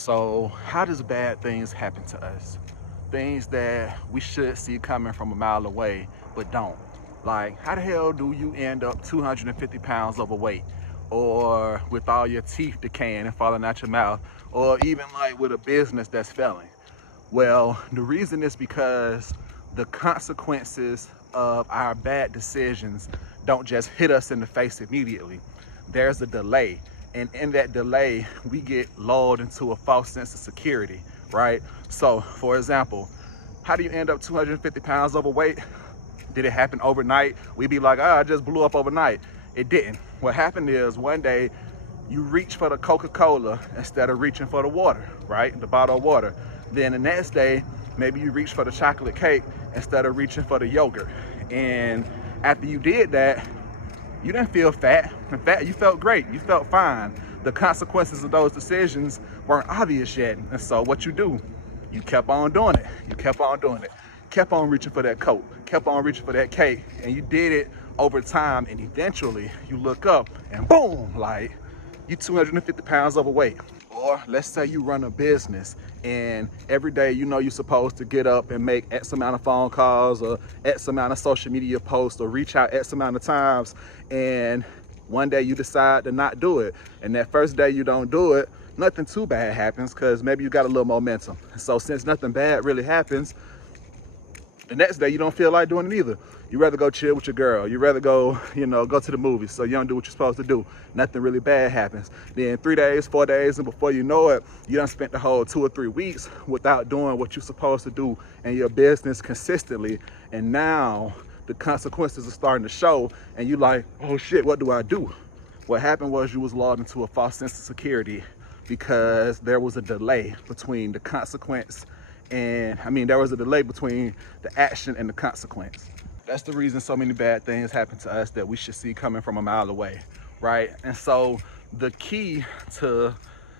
So how does bad things happen to us? Things that we should see coming from a mile away, but don't. Like, how the hell do you end up 250 pounds overweight? Or with all your teeth decaying and falling out your mouth? Or even like with a business that's failing? Well, the reason is because the consequences of our bad decisions don't just hit us in the face immediately. There's a delay. And in that delay, we get lulled into a false sense of security, right? So, for example, how do you end up 250 pounds overweight? Did it happen overnight? We'd be like, oh, I just blew up overnight. It didn't. What happened is one day you reach for the Coca-Cola instead of reaching for the water, right? The bottle of water. Then the next day, maybe you reach for the chocolate cake instead of reaching for the yogurt. And after you did that, you didn't feel fat. In fact, you felt great. You felt fine. The consequences of those decisions weren't obvious yet. And so what you do, you kept on doing it. You kept on doing it. Kept on reaching for that Coke. Kept on reaching for that cake. And you did it over time. And eventually you look up and boom, like you 250 pounds overweight. Or let's say you run a business and every day you know you're supposed to get up and make X amount of phone calls or X amount of social media posts or reach out X amount of times, and one day you decide to not do it. And that first day you don't do it, nothing too bad happens because maybe you got a little momentum. So since nothing bad really happens, the next day you don't feel like doing it either. You rather go chill with your girl. You rather go, go to the movies. So you don't do what you're supposed to do. Nothing really bad happens. Then 3 days, 4 days, and before you know it, you done spent the whole 2 or 3 weeks without doing what you're supposed to do in your business consistently. And now the consequences are starting to show and you like, oh shit, what do I do? What happened was you was lulled into a false sense of security because there was a delay between the consequence there was a delay between the action and the consequence. That's the reason so many bad things happen to us that we should see coming from a mile away, right? And so the key to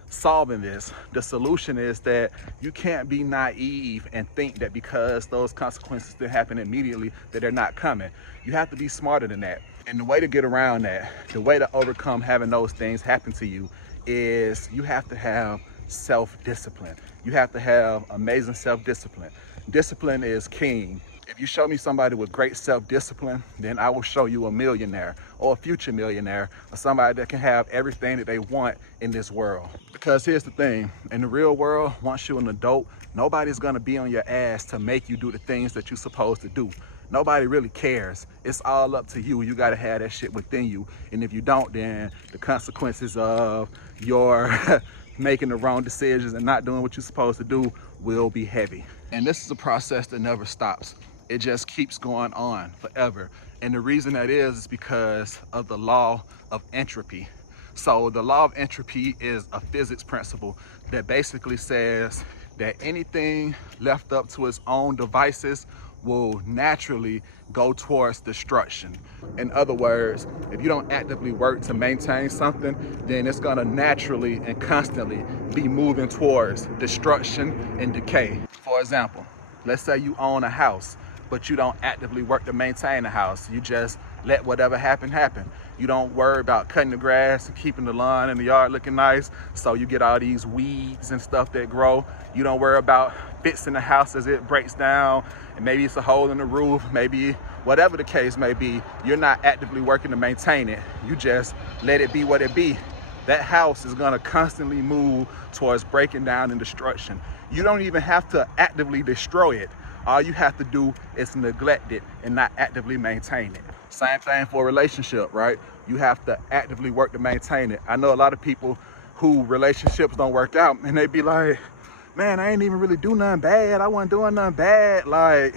solving this, the solution is that you can't be naive and think that because those consequences didn't happen immediately that they're not coming. You have to be smarter than that. And the way to get around that, the way to overcome having those things happen to you is you have to have self-discipline. You have to have amazing self-discipline. Discipline is king. If you show me somebody with great self-discipline, then I will show you a millionaire or a future millionaire or somebody that can have everything that they want in this world. Because here's the thing, in the real world, once you're an adult, nobody's gonna be on your ass to make you do the things that you're supposed to do. Nobody really cares. It's all up to you. You gotta have that shit within you. And if you don't, then the consequences of your making the wrong decisions and not doing what you're supposed to do will be heavy. And this is a process that never stops. It just keeps going on forever. And the reason that is because of the law of entropy. So the law of entropy is a physics principle that basically says that anything left up to its own devices will naturally go towards destruction. In other words, if you don't actively work to maintain something, then it's gonna naturally and constantly be moving towards destruction and decay. For example, let's say you own a house, but you don't actively work to maintain the house. You just let whatever happen, happen. You don't worry about cutting the grass and keeping the lawn and the yard looking nice, so you get all these weeds and stuff that grow. You don't worry about fixing the house as it breaks down, and maybe it's a hole in the roof, maybe whatever the case may be, you're not actively working to maintain it. You just let it be what it be. That house is gonna constantly move towards breaking down and destruction. You don't even have to actively destroy it. All you have to do is neglect it and not actively maintain it. Same thing for a relationship, right? You have to actively work to maintain it. I know a lot of people who relationships don't work out and they be like, man, I ain't even really do nothing bad. I wasn't doing nothing bad. Like,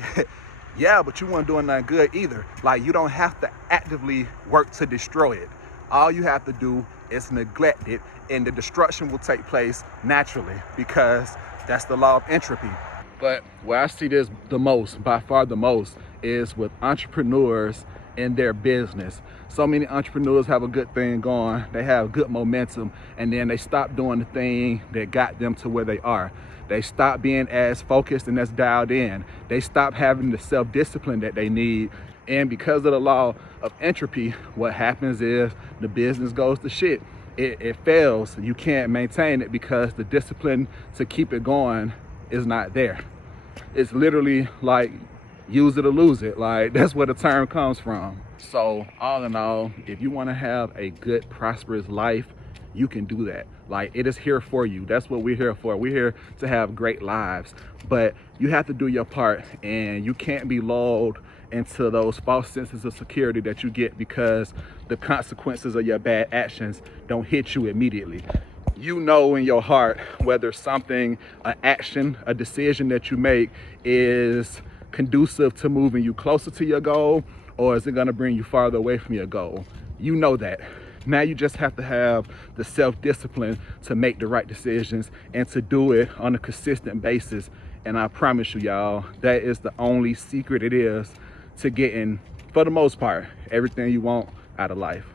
yeah, but you weren't doing nothing good either. Like, you don't have to actively work to destroy it. All you have to do is neglect it, and the destruction will take place naturally because that's the law of entropy. But where I see this the most, by far the most, is with entrepreneurs in their business. So many entrepreneurs have a good thing going, they have good momentum, and then they stop doing the thing that got them to where they are. They stop being as focused and as dialed in. They stop having the self-discipline that they need. And because of the law of entropy, what happens is the business goes to shit. it fails. You can't maintain it because the discipline to keep it going is not there. It's literally like use it or lose it. Like, that's where the term comes from. So all in all, if you want to have a good, prosperous life, you can do that. Like, it is here for you. That's what we're here for. We're here to have great lives, but you have to do your part, and you can't be lulled into those false senses of security that you get because the consequences of your bad actions don't hit you immediately. You know in your heart whether something, an action, a decision that you make is conducive to moving you closer to your goal, or is it going to bring you farther away from your goal. You know that. Now you just have to have the self-discipline to make the right decisions and to do it on a consistent basis. And I promise you, y'all, that is the only secret it is to getting, for the most part, everything you want out of life.